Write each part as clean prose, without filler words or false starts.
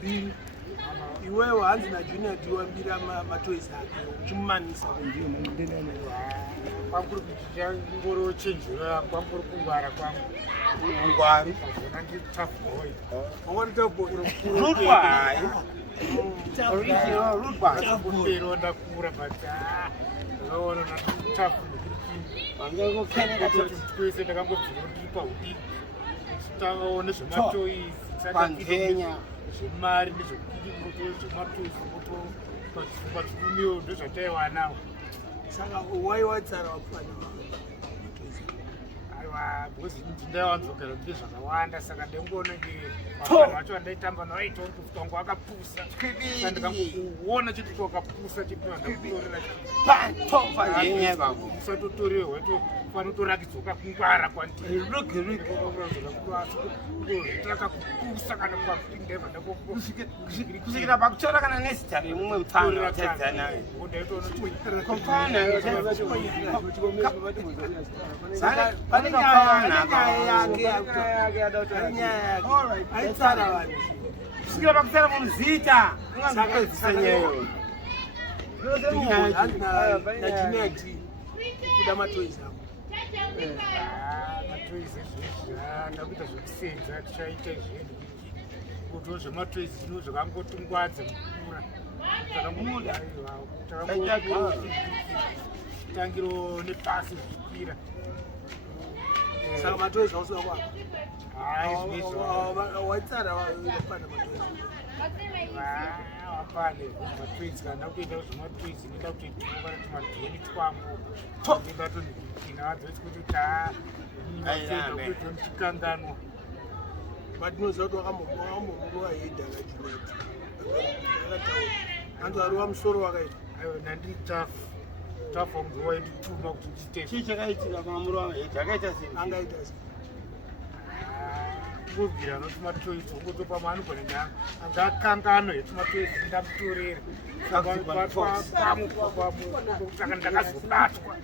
Bili. Iwewe Hanzi na Junior diwambira matoys ake uchimumanisa ndio mundene kwakuri kuchita ngoro chenjera kwakuri kungwara kwangu ngwari zvona ndi tough boy ongori tough boy kutero ndakura but ndakaona nati tough kwese ndakangobvira ndiri paudiki takaone zvematoys Pangenya zvemari nezvematoys pachikumiwo ndozvataiwanawo saka waiwatsara wapana aiwa because ndaiwanzogara ndine zvakawanda saka ndengoona vanhu vacho vandaitamba navaita kutangu akapusa ndikangoona chiti wakapusa chipindandakutorera usatotorewa panotorakidzoka kungwara kwanditakakupusa kana kusvikira pakutora kana nezita remumwe mufana watadzana kusvikira pakutsara munhu zita ungazopedzisa nyayo kuda matoys ako matoys ndakuita zvekusenza tichaita zvinhu kuto zvematoys zvino zvakangotungwadza mukura tangiro nepasi zvikwira saka matoys ausiwa kwako waitsara wapana matoys apane matoys kana ndakuenda zvematoys nenda kuti ndinokarati madhoni twangu ndingatonina adzoti kuti tikanganwa matinoziva kuti wakambomuruva yeidhanga juneti anzi wari wamusoro wakaita aiwa nandiri tafu wangu waindituma kuti ndite chii chakaitika pamamuruva yeidha akaita sei angaita sei ngobvira noti matoys ongotopa maanogona nyanga angakanganwa yetumatoys ndamutorera saka ndakazobatwa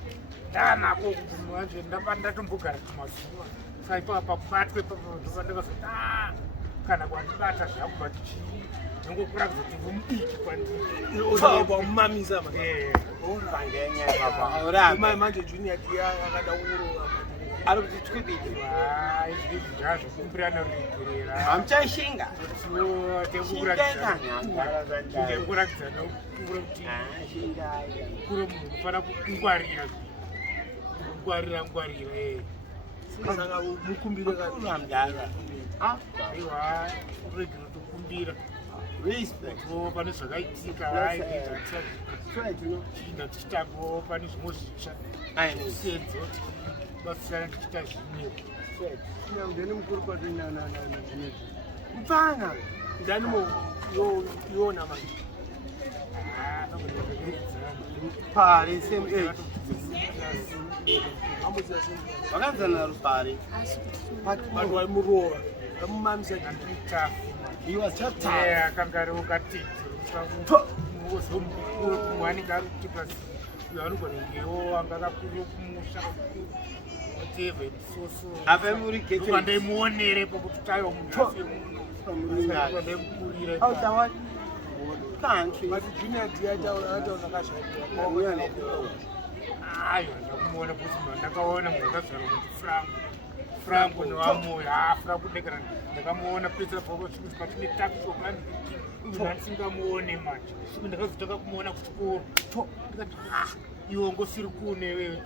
ndanako kuti manje ndatombogara tumazuva saka ipapa kubatwe ndova ndakazoti kana kwandibata zvangu but chii nongokurakidza kuti vomudiki kwandimamisa manje junior akada kuurova ari kuti twibidi izvi zvazvokumbirana ruregerera hamuchaishinga tekurakidza nokura kuti kuro munhu unofana kungwarira saka mukumbire kaamdara aiwa kuregera tokumbira pane zvakaitika chinda tichitapo pane zvimwe zvitsva senzo basiyana tichita zvimwewo ndeni mukuru kwatinanazvinezvi mupana ndani iwona manje pari same age vakanzana rupari vanhu vaimurova vamumamisa ndanditafu he was just tired akanga ari wakatiti kumwe anenge ari kuti pasi uyo anogona kungewo anga akakurire kumusha whatever apa muri gate ndaimuonere pokuti taiwa munhu ndaimukurire country but junior diataura zvakashaira aiwa ndakumuona kuti ndakaona munhu akazvara kuti franco nevamoyo franco dekana ndakamuona pedzera pakuti patine takushokani ndisingamuone manje ndakazotanga kumuona kuchikoro ndikati iwe ngosiri kune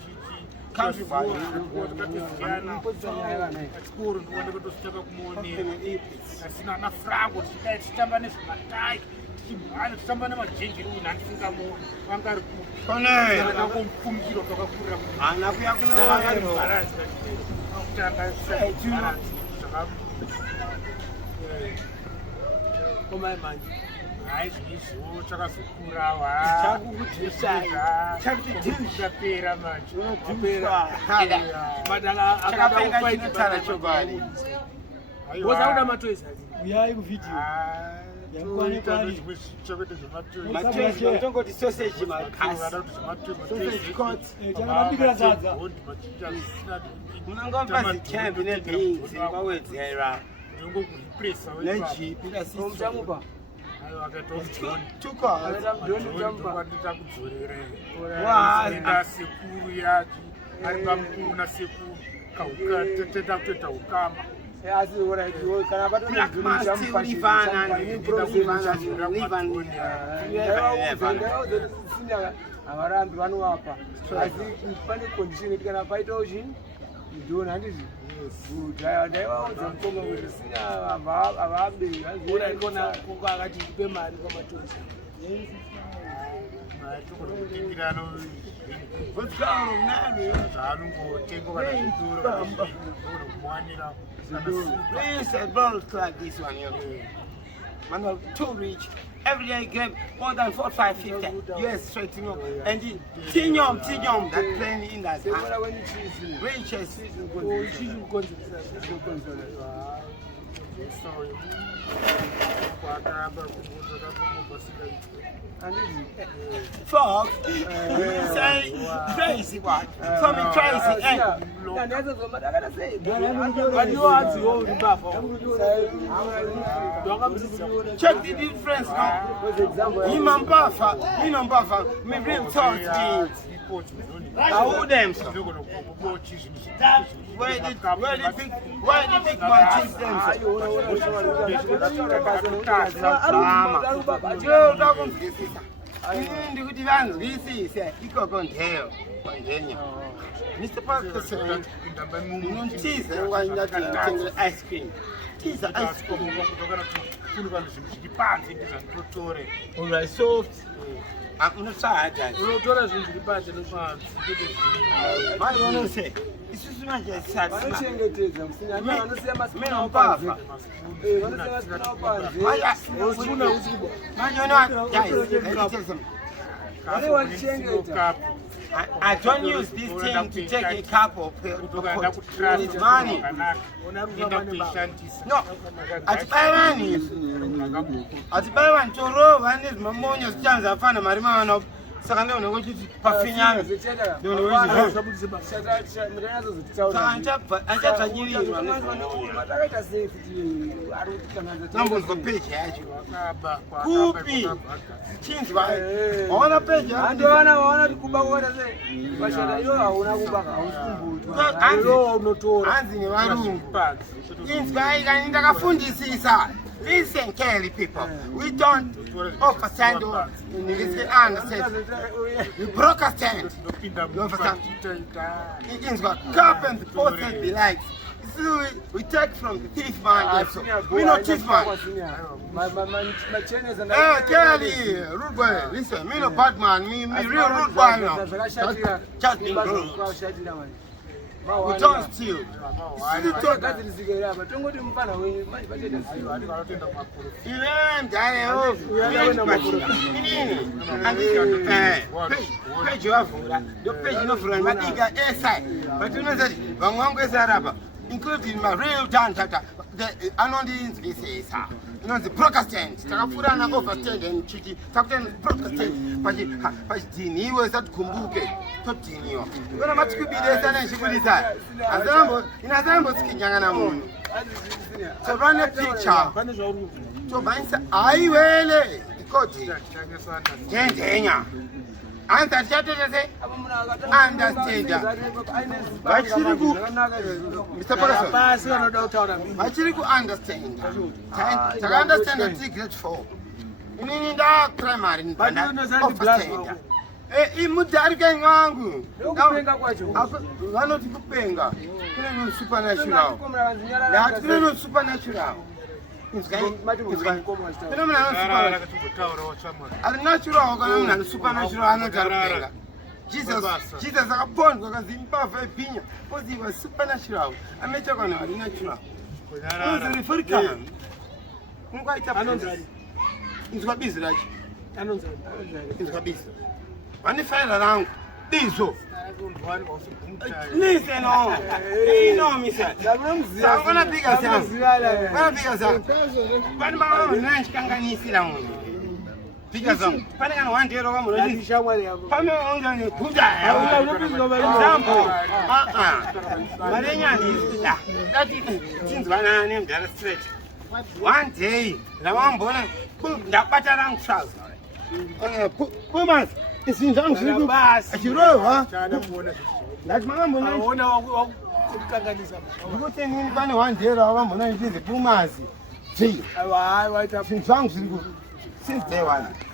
pachikoro ndikuona kutozotanga kumuonera asina ana franco tichidai tichitamba nezvematai tichimhanya tichitamba nemajenjeri uyu handisingamuoni vanga ari kangomupfungiro twakakurira hana kuya kunovakanobharanzi komai manje hai zvinizvo chakazokurawa chakutipera manje madala akapaitara chogari wozauda matoys uyai kuvidhiyo tongoti sausage munangompazi chambi nebeans mawedzera nejipi Two cars. Enda sekuru yachi ari pamuna sekuru teta kutoita ukama asi ora iwo kana pato nduna champachivana ni sina avarambi vanowapa asi pane condition kana paitawo chinhu ndona handizvi ndaivaudza mukomba kuti sina avabe ora ikona kunga akati ipe mari kwamatoza Please, don't like this one, you know. Man, too rich. Every day get more than 4, 5, 50 US straight to you. And the Tinyom, that plane in that. Riches. Fuck, say crazy one. Call me crazy, eh? Check the difference now. Me man buffer, me real talk to how them? Where the big man cheese them? Mr. Parkerson, cheese and ice cream. Cheese and ice cream. Alright, soft. I'm not sorry. This is not just sad. I don't use this thing to take a cup of it's money. No, at buy one to row and this Mamonio's chance I found a Marimano. Second, I'm going to Pafinan. Listen, Kelly people, we don't overstand or understand. We broke a stand. You understand? It's got cup and pot and the likes. We take from the thief man. We not thief man. Hey, Kelly, rude boy. Listen, me no bad man. Me real rude boy now. Just being rude. We don't steal. Including my real dancer, the Arnold is you know the Parkerson. Takafura na overstand and chiti. Takafura Parkerson. Pajini was that kumbuke. Totini. When I'm at to be there, and she will decide. Azambo skinyanga munhu. So run a picture. So bansa ai wele. Ikoti. Jendenya. Anta chate say understand. Bachiriku Mr. Parkerson. Bachiriku understand. To understand the secret for. Nini da primary ni understand. Imudarika ngangu. Vanoti kupenga. Kune no supernatural. That kune no supernatural. Jesus akapon kwa Zimbabwe pinya. Because he was supernatural. Amecha kwa na natural. Who's the African? Mungaita Arnold. Inzwa busy right. Arnold. Inzwa busy. Ani file around. Diso. Listen on. You know me sir. I'm gonna pick us up. Gonna pick us up. But my own ranch kanganisi la munhu. Pick us up. Pane kana one day roga munhu shamwari yabo. Pame ongani Kuda. Example. Marenya is that is since one name that straight. one day ndavambona ndabata rangu trouser pumas izinhu zvangu zviri achirohwa ndati makambona ndikuti nini pane one day ravambona ndizi pumas zvinhu zvangu zviri since day one